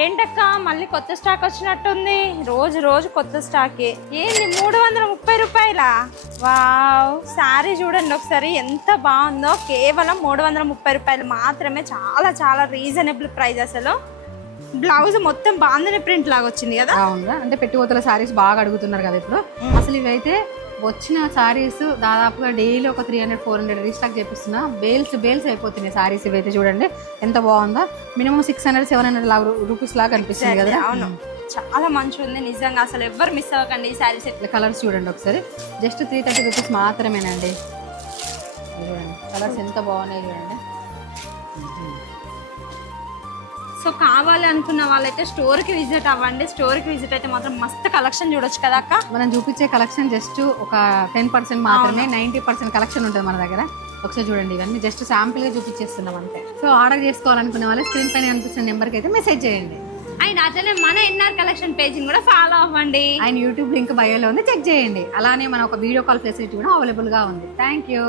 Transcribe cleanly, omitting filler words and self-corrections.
ఏంటక్క మళ్ళీ కొత్త స్టాక్ వచ్చినట్టుంది. రోజు రోజు కొత్త స్టాకే. ఏంది 330 రూపాయలా? వావ్, శారీ చూడండి ఒకసారి ఎంత బాగుందో. కేవలం 330 రూపాయలు మాత్రమే. చాలా చాలా రీజనబుల్ ప్రైస్ అసలు. బ్లౌజ్ మొత్తం బాందని ప్రింట్ లాగా వచ్చింది కదా. అవునా, అంటే పెట్టుకోతల శారీస్ బాగా అడుగుతున్నారు కదా ఇప్పుడు. అసలు ఇవైతే వచ్చిన శారీస్ దాదాపుగా డైలీ ఒక 300-400 రీస్టాక్ చేపిస్తున్నా. బేల్స్ అయిపోతున్నాయి శారీస్. ఇవైతే చూడండి ఎంత బాగుందో. మినిమం 600-700 రూపీస్ లాగా అనిపిస్తుంది కదా. అవును, చాలా మంచిగా ఉంది నిజంగా. అసలు ఎవ్వరు మిస్ అవ్వకండి ఈ శారీస్. ఇట్లా కలర్స్ చూడండి ఒకసారి. జస్ట్ 330 రూపీస్ మాత్రమేనండి. చూడండి కలర్స్ ఎంత బాగున్నాయి చూడండి. సో కావాలి అనుకున్న వాళ్ళైతే స్టోర్కి విజిట్ అవ్వండి. స్టోర్కి విజిట్ అయితే మాత్రం మస్తు కలెక్షన్ చూడొచ్చు కదా అక్క. మనం చూపించే కలెక్షన్ జస్ట్ ఒక 10% మాత్రమే. 90% కలెక్షన్ ఉంటుంది మన దగ్గర. ఒకసారి చూడండి, ఇవన్నీ జస్ట్ శాంపుల్గా చూపించేస్తున్నాం అంతే. సో ఆర్డర్ చేసుకోవాలనుకునే వాళ్ళు స్క్రీన్ పైన కనిపిస్తున్న నెంబర్కి అయితే మెసేజ్ చేయండి. అండ్ అట్లనే మన ఎన్ఆర్ కలెక్షన్ పేజ్ని కూడా ఫాలో అవ్వండి. అండ్ యూట్యూబ్ లింక్ బయోలో ఉంది, చెక్ చేయండి. అలానే మన ఒక వీడియో కాల్ ఫెసిలిటీ కూడా అవైలబుల్గా ఉంది. Thank you.